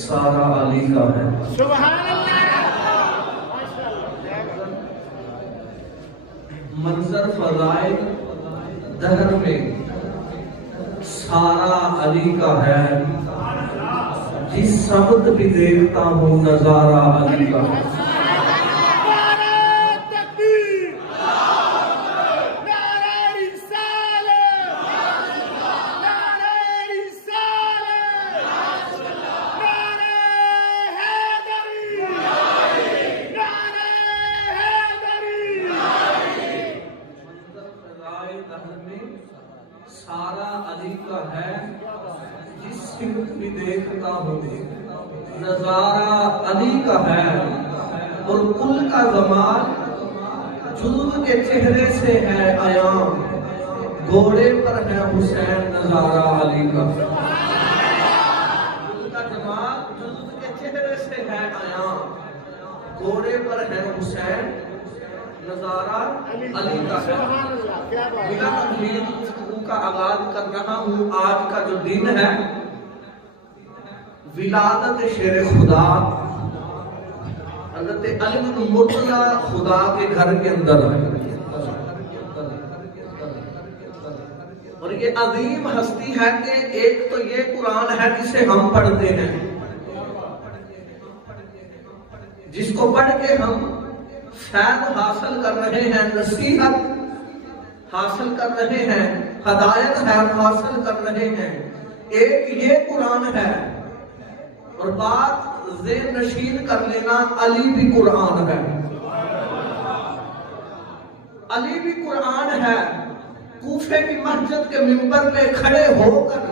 سارا علی کا ہے۔ سبحان اللہ۔ منظر فضائل دہر میں سارا علی کا ہے، جس سمت بھی دیکھتا ہوں نظارہ علی کا ہے۔ سارا علی کا ہے، جس سمت بھی دیکھتا ہوں نظارہ علی کا ہے، اور کل کا زمان جنوب کے چہرے سے ہے عیاں، گھوڑے پر ہے حسین نظارہ علی کا۔ کل کا زمان جنوب کے چہرے سے ہے عیاں، گھوڑے پر ہے حسین نظارہ علی کا ہے۔ بلا تمہید گفتگو کا آغاز کر رہا ہوں۔ آج کا جو دن ہے ولادت شیر خدا حضرت علی بن مرتضیٰ خدا کے گھر کے اندر ہے، اور یہ عظیم ہستی ہے کہ ایک تو یہ قرآن ہے جسے ہم پڑھتے ہیں، جس کو پڑھ کے ہم فیض حاصل کر رہے ہیں، نصیحت حاصل کر رہے ہیں، ہدایت حاصل کر رہے ہیں۔ ایک یہ قرآن ہے، اور بات ذہن نشین کر لینا، علی بھی قرآن ہے۔ علی بھی قرآن ہے۔ کوفے کی مسجد کے منبر پہ کھڑے ہو کر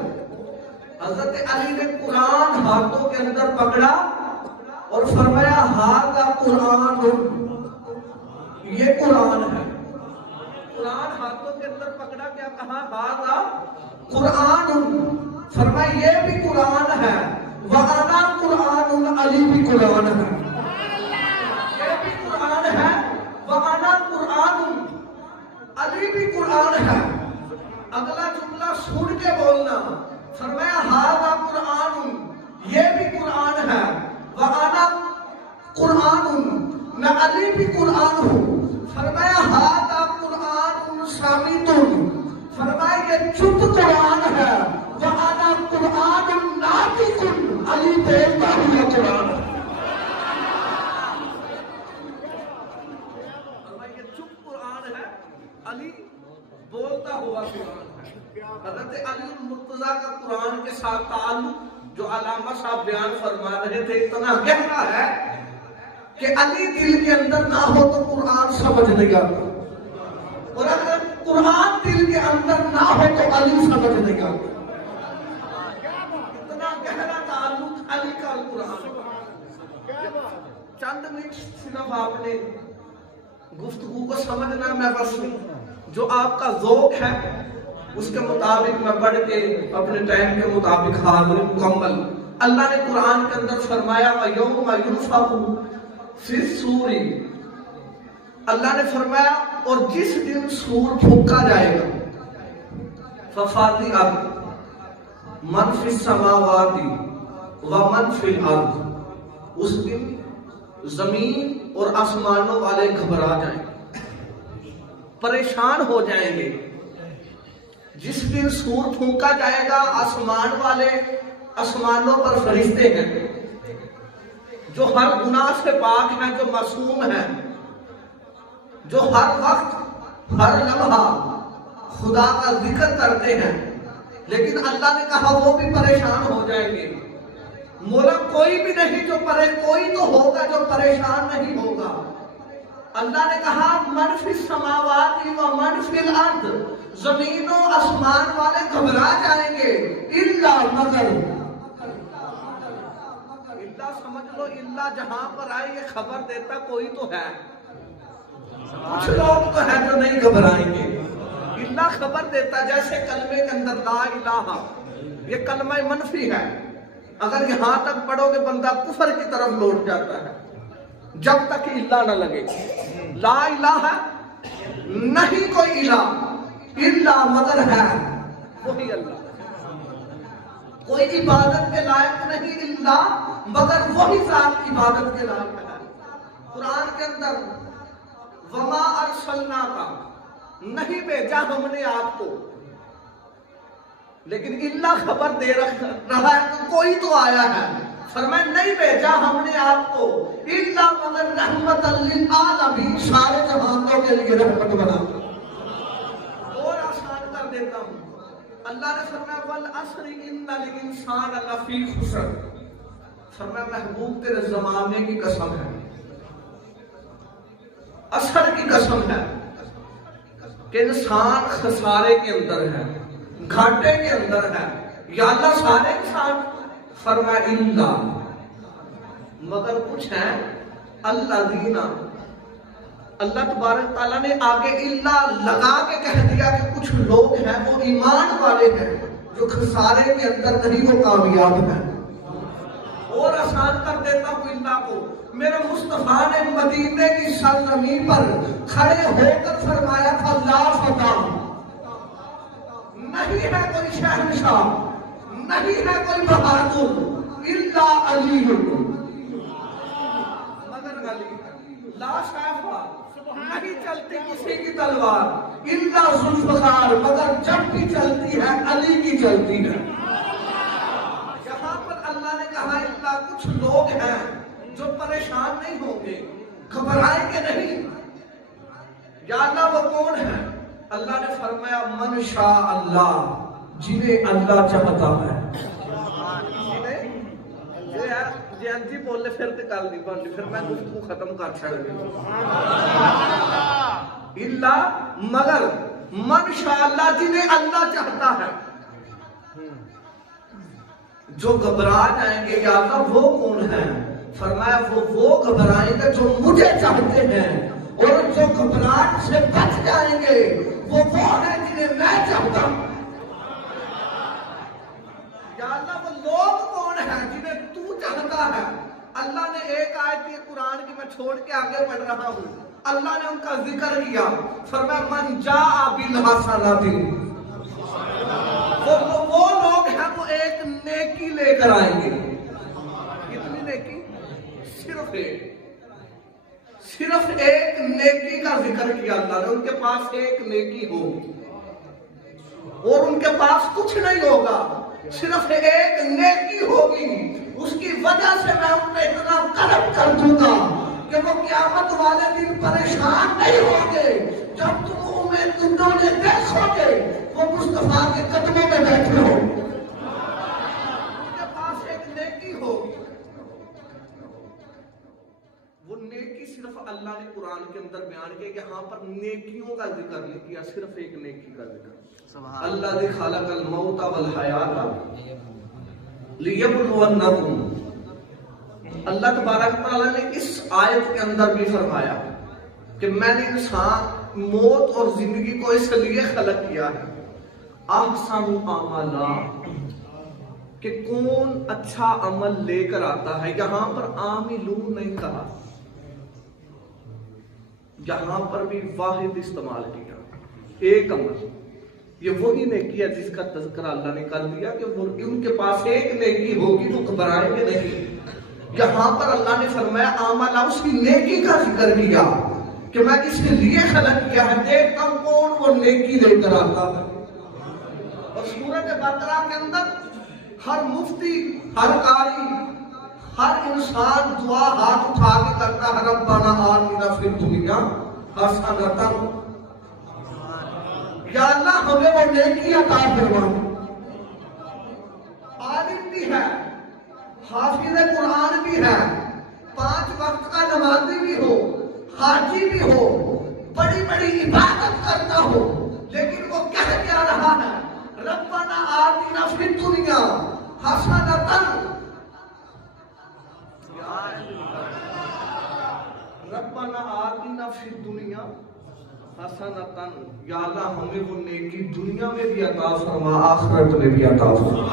حضرت علی نے قرآن ہاتھوں کے اندر پکڑا اور فرمایا ھذا قرآن، یہ قرآن ہے۔ قرآن ہاتھوں کے اندر پکڑا، کیا کہا؟ ھذا قرآن، فرمایا یہ بھی قرآن ہے، وَأَنَا قرآن، علی بھی قرآن ہے۔ یہ بھی قرآن ہے، وَأَنَا قرآن، علی بھی قرآن ہے۔ اگلا جملہ سن کے بولنا، فرمایا ھذا قرآن، یہ بھی قرآن ہے، وَأَنَا قرآن، میں علی بھی قرآن ہوں۔ فرمایا ھذا قرآن صامت، فرمایا یہ چپ قرآن ہے، وَأَنَا قرآن ناطق، علی بولتا ہوا قرآن ہے۔ فرمایا یہ چپ قرآن ہے، علی بولتا ہوا قرآن ہے۔ حضرت علی مرتضیٰ کا قرآن کے ساتھ تعلق جو علامہ صاحب بیان فرما رہے تھے اتنا گہرا ہے کہ علی دل کے اندر نہ ہو تو قرآن سمجھ نہیں آتا، اور اگر قرآن دل کے اندر نہ ہو تو علی سمجھ نہیں آتا۔ اتنا گہرا تعلق علی کا قرآن۔ چند منٹ صرف آپ نے گفتگو کو سمجھنا، میں بس جو آپ کا ذوق ہے اس کے مطابق میں پڑھ کے اپنے ٹائم کے مطابق حاضر مکمل۔ اللہ نے قرآن کے اندر فرمایا وَيَوْمَ يُنفَخُ فِي الصُّورِ، اللہ نے فرمایا اور جس دن سور پھونکا جائے گا، فَفَاطِئَتْ مَنْ فِي السَّمَاوَاتِ وَمَنْ فِي الْأَرْضِ، اس دن زمین اور آسمانوں والے گھبرا جائیں گے، پریشان ہو جائیں گے۔ جس دن سور پھونکا جائے گا، آسمان والے، آسمانوں پر فرشتے ہیں جو ہر گناہ سے پاک ہیں، جو معصوم ہیں، جو ہر وقت ہر لمحہ خدا کا ذکر کرتے ہیں، لیکن اللہ نے کہا وہ بھی پریشان ہو جائیں گے۔ مولا کوئی بھی نہیں جو کوئی تو ہوگا جو پریشان نہیں ہوگا۔ اللہ نے کہا من فی السماوات و من فی الارض، زمین و آسمان والے گھبرا جائیں گے، الا مگر، الا سمجھ لو، الا جہاں پر آئے یہ خبر دیتا کوئی تو ہے، کچھ لوگ تو ہیں جو نہیں گھبرائیں گے۔ الا خبر دیتا، جیسے کلمے کے اندر لا الہ، یہ کلمہ منفی ہے، اگر یہاں تک پڑھو گے بندہ کفر کی طرف لوٹ جاتا ہے، جب تک الہ نہ لگے۔ لا الہ نہیں کوئی الہ، الا مگر ہے وہی اللہ۔ کوئی عبادت کے لائق نہیں الا مگر وہی ذات عبادت کے لائق ہے۔ قرآن کے اندر وما ارسلناک نہیں بھیجا ہم نے آپ کو، لیکن اللہ خبر دے رہا ہے کہ کوئی تو آیا ہے، فرمایا نہیں بھیجا ہم نے آپ کو الا مگر رحمت للعالمین، سارے جہانوں کے لیے رحمت بنا۔ اور آسان کر دیتا ہوں، اللہ نے فرمایا والعصر ان الانسان لفی خسر، فرمایا محبوب تیرے زمانے کی قسم ہے، عصر کی قسم ہے کہ انسان خسارے کے اندر ہے، گھاٹے کے اندر ہے۔ یا اللہ سارے انسان، فرمایا الا مگر کچھ ہیں الذین، اللہ تبارک تعالیٰ نے آگے الا لگا کے کہہ دیا کہ کچھ لوگ ہیں وہ ایمان والے ہیں جو خسارے کے اندر نہیں وہ کامیاب ہیں۔ اور آسان کر دیتا ہوں اللہ کو، میرے مصطفیٰ نے مدینے کی سرزمین پر کھڑے ہو کر فرمایا تھا لا فتح، نہیں ہے کوئی شہنشاہ، نہیں ہے کوئی بہادر الا علی، مگر علی، لا شافع نہیں چلتی کسی کی تلوار الا ذوالفقار، مگر جب بھی چلتی ہے علی کی چلتی ہے۔ یہاں پر اللہ نے کہا الا کچھ لوگ ہیں جو پریشان نہیں ہوں گے، گھبرائیں گے نہیں۔ یا اللہ وہ کون ہے؟ اللہ نے فرمایا من شاء اللہ، جنہیں اللہ چاہتا ہے۔ جی ہاں جی بولے پھر تے کل نہیں بنتی، پھر میں گفتگو ختم کر چھڑ گئی۔ اللہ مگر من شاء اللہ، جنہیں اللہ چاہتا ہے۔ جو گھبرا جائیں گے یا اللہ وہ کون ہے؟ فرمایا وہ گھبرائیں گے جو مجھے چاہتے ہیں، اور جو گھبراہٹ سے بچ جائیں گے وہ ہیں جنہیں میں چاہتا ہوں۔ یا اللہ وہ لوگ کون ہیں جنہیں تو چاہتا ہے؟ اللہ نے ایک آیت یہ قرآن کی میں چھوڑ کے آگے پڑھ رہا ہوں، اللہ نے ان کا ذکر کیا، فرمایا من جاء بالحسنۃ، وہ لوگ ہیں وہ ایک نیکی لے کر آئیں گے۔ کتنی نیکی؟ صرف ایک نیکی کا ذکر کیا اللہ نے، ان کے پاس ایک نیکی ہو اور ان کے پاس کچھ نہیں ہوگا، صرف ایک نیکی ہوگی، اس کی وجہ سے میں ان پہ اتنا کرم کر دوں گا کہ وہ قیامت والے دن پریشان نہیں ہوں گے۔ جب تم انہیں دیکھو گے وہ مصطفیٰ کے قدموں میں بیٹھے ہو، ان کے پاس ایک نیکی ہوگی۔ وہ نیکی صرف اللہ نے قرآن کے اندر بیان کیا، یہاں پر نیکیوں کا ذکر نہیں کیا، صرف ایک نیکی کا ذکر۔ اللہ خلق الموت والحیات لیبلونکم، اللہ تبارک تعالیٰ نے اس آیت کے اندر بھی فرمایا کہ میں نے انسان موت اور زندگی کو اس لیے خلق کیا ہے، احسن عملا، کہ کون اچھا عمل لے کر آتا ہے۔ یہاں پر عاملون نہیں کہا، یہاں پر بھی واحد استعمال کیا، ایک عمل۔ یہ وہی نیکی ہے جس کا تذکرہ اللہ نے کر دیا کہ وہ ان کے پاس ایک نیکی ہوگی تو گھبرائیں گے نہیں۔ یہاں پر اللہ نے فرمایا عاملہ، اس کی نیکی کا ذکر کیا کہ میں اس کے لیے خلق کیا ہے، دیکھتا ہوں کون وہ نیکی لے کر آتا ہے۔ اور سورۃ بقرہ کے اندر ہر مفتی، ہر قاری، ہر انسان دعا ہاتھ اٹھا کے کرتا ہے ربنا آتنا فی الدنیا حسنۃ، یا اللہ ہمیں وہ نیکی عطا فرما۔ عالم بھی ہے، حافظ قرآن بھی ہے، 5 وقت کا نمازی بھی ہو، حاجی بھی ہو، بڑی بڑی عبادت کرتا ہو، لیکن وہ کہہ کیا رہا ہے ربنا آتنا فی الدنیا حسنۃ، ربنا آتنا فی الدنیا حسنۃ، یا اللہ ہمیں وہ نیکی دنیا میں بھی عطا فرما، آخرت میں بھی عطا فرما۔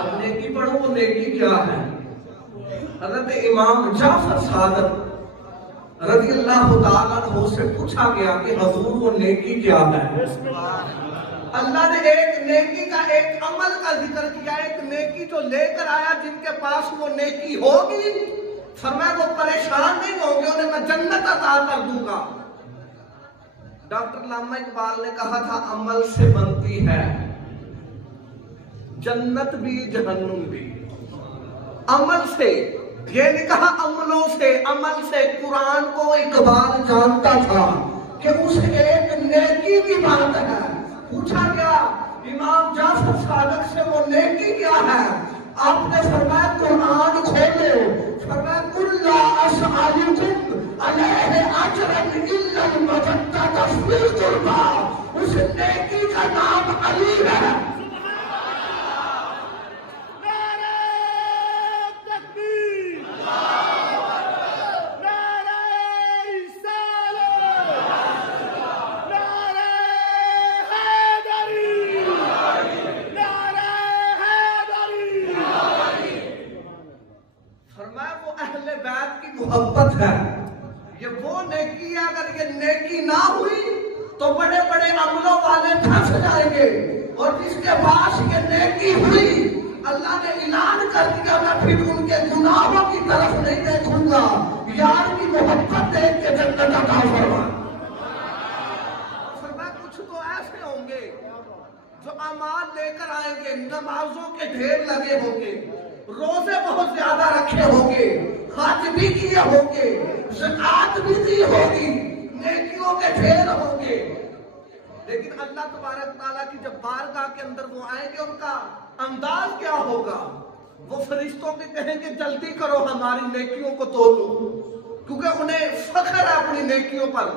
اب نیکی پڑھو، وہ نیکی کیا ہے؟ حضرت امام جعفر صادق رضی اللہ تعالیٰ عنہ سے پوچھا گیا کہ حضور وہ نیکی کیا ہے؟ اللہ نے ایک نیکی کا ایک عمل کا ذکر کیا، ایک نیکی جو لے کر آیا جن کے پاس وہ نیکی ہوگی، فرمایا وہ پریشان نہیں ہوں گے، انہیں میں جنت عطا کر دوں گا۔ ڈاکٹر علامہ اقبال نے کہا تھا عمل سے بنتی ہے جنت بھی جہنم بھی، عمل سے، یہ نہیں کہا عملوں سے، عمل سے۔ قرآن کو اقبال جانتا تھا کہ اس ایک نیکی کی بات ہے۔ پوچھا گیا امام جعفر صادق سے وہ نیکی کیا ہے؟ آپ نے فرمایا قرآن کھولو، فرمایا قل لا اسألکم علیہ اجرا الا المودۃ فی القربی، اس نیکی کا نام علی ہے۔ محبت ہے، یہ وہ نیکی ہے، اگر یہ نیکی نہ ہوئی تو بڑے بڑے عملوں والے پھنس جائیں گے، اور جس کے پاس یہ نیکی ہوئی اللہ نے اعلان کر دیا میں پھر ان کے گناہوں کی طرف نہیں دیکھوں گا، یار کی محبت دیکھ کے جنت عطا فرما۔ فرمایا کچھ تو ایسے ہوں گے جو اعمال لے کر آئیں گے، نمازوں کے ڈھیر لگے ہوں گے، روزے بہت زیادہ رکھے ہوں گے، حج بھی کیے ہوں گے، زکات بھی دی ہوگی، نیکیوں کے ڈھیر ہوں گے، لیکن اللہ تبارک تعالیٰ کی جب بارگاہ کے اندر وہ آئیں گے ان کا انداز کیا ہوگا؟ وہ فرشتوں کے کہیں گے جلدی کرو ہماری نیکیوں کو تولو، کیونکہ انہیں فخر ہے اپنی نیکیوں پر،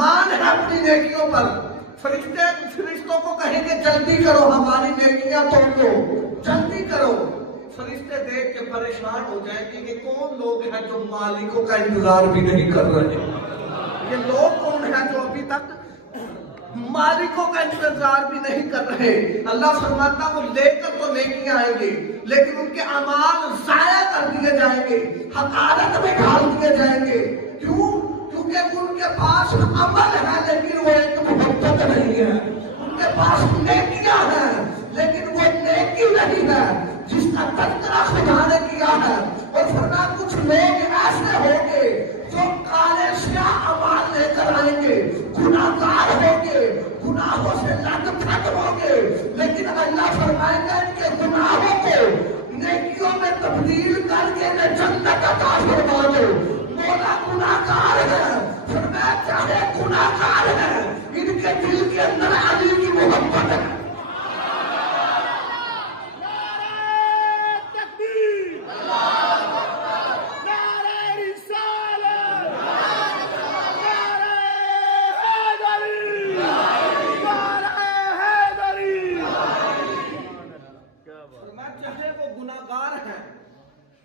مان ہے اپنی نیکیوں پر۔ فرشتوں کو کہیں گے جلدی کرو ہماری نیکیاں تولو، جلدی کرو۔ فرشتے دیکھ کے پریشان ہو جائیں کہ یہ کون لوگ ہیں جو مالکوں کا انتظار بھی نہیں کر رہے، یہ لوگ کون ہیں جو ابھی تک مالکوں کا انتظار بھی نہیں کر رہے۔ اللہ فرماتا وہ لے کر تو نیکیاں آئیں گے لیکن ان کے اعمال ضائع کر دیے جائیں گے، حقارت میں ڈال دیے جائیں گے۔ کیوں؟ کیونکہ ان کے پاس عمل ہے لیکن وہ ایک محبت نہیں ہے، ان کے پاس نیکیاں ہیں لیکن وہ نیکی نہیں ہے جس کا تذکرہ خدا نے کیا ہے۔ اور فرمایا کچھ لوگ ایسے ہوں گے جو کالے سیاہ اعمال لے کر آئیں گے، گناہگار ہوں گے، گناہوں سے لت پھٹ ہوں گے، لیکن اللہ فرمائے گا ان کے گناہوں کو نیکیوں میں تبدیل کر کے انہیں جنت عطا فرما دو۔ مولا گناہگار ہے، فرمایا چاہے گناہگار ہے ان کے دل کے اندر علی کی محبت ہے۔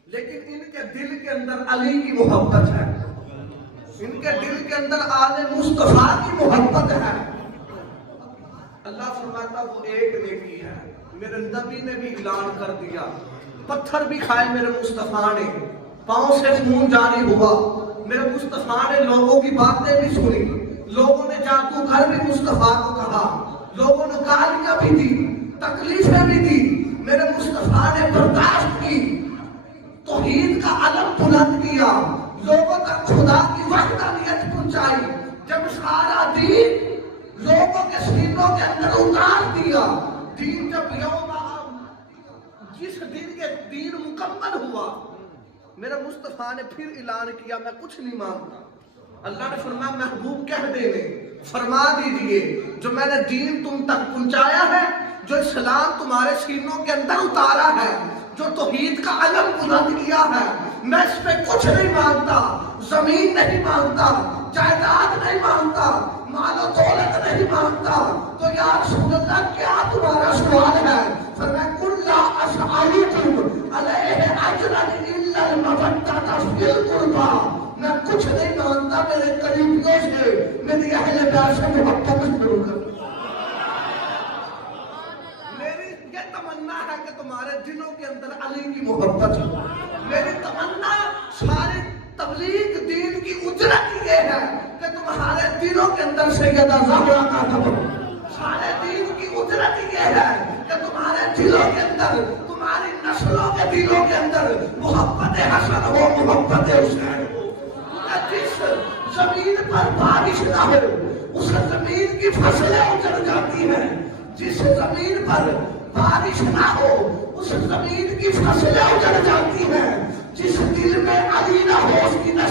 لیکن ان کے دل کے اندر علی کی محبت ہے، ان کے دل کے اندر آل مصطفیٰ کی محبت ہے۔ اللہ فرماتا وہ ایک نیکی ہے، میرے نبی نے بھی اعلان کر دیا، پتھر بھی کھائے میرے مصطفیٰ نے، پاؤں سے خون جاری ہوا، میرے مصطفیٰ نے لوگوں کی باتیں بھی سنی، لوگوں نے جادوگر بھی مصطفیٰ کو کہا، لوگوں نے گالیاں بھی دی، تکلیفیں بھی دی، میرے مصطفیٰ نے برداشت کی، توحید کا علم بلند کیا، لوگوں تک خدا کی وحدانیت پہنچائی۔ جب سارا دین لوگوں کے سینوں کے اندر اتار دیا، دین جب جس دن کے دین مکمل ہوا، میرے مصطفیٰ نے پھر اعلان کیا میں کچھ نہیں مانگتا۔ اللہ نے فرمایا محبوب کہہ دینے، فرما دیجئے جو میں نے دین تم تک پہنچایا ہے، جو اسلام تمہارے سینوں کے اندر اتارا ہے، جو توحید کا علم بلند کیا ہے، میں اس پہ کچھ نہیں مانگتا، زمین نہیں مانگتا، جائیداد نہیں مانگتا، مال و دولت نہیں مانگتا۔ تو یا رسول اللہ کیا تمہارا سوال ہے؟ فرمایا قل لا اسألکم علیہ اجرا الا المودۃ فی القربی، میں کچھ نہیں مانگتا میرے قریبیوں سے، میری اہل بیت سے محبت شروع کر۔ ہے کہ تمہارے دلوں کے اندر علی کی محبت ہے، میری تمنا ساری تبلیغ دین کی اجرت یہ ہے کہ تمہارے دلوں کے اندر سیدہ زہرا کا نام، سارے دین کی قدرت یہ ہے کہ تمہارے دلوں کے اندر، تمہاری نسلوں کے دلوں کے اندر محبت حسن ہو، محبت حسین ہو۔ جس زمین پر بارش نہ ہو اس زمین کی فصلیں اجڑ جاتی ہیں، جس زمین پر بارش نہ ہو اس زمین کی فصلیں اجڑ جاتی ہیں، جس دل میں علی نہ ہو اس کی نسل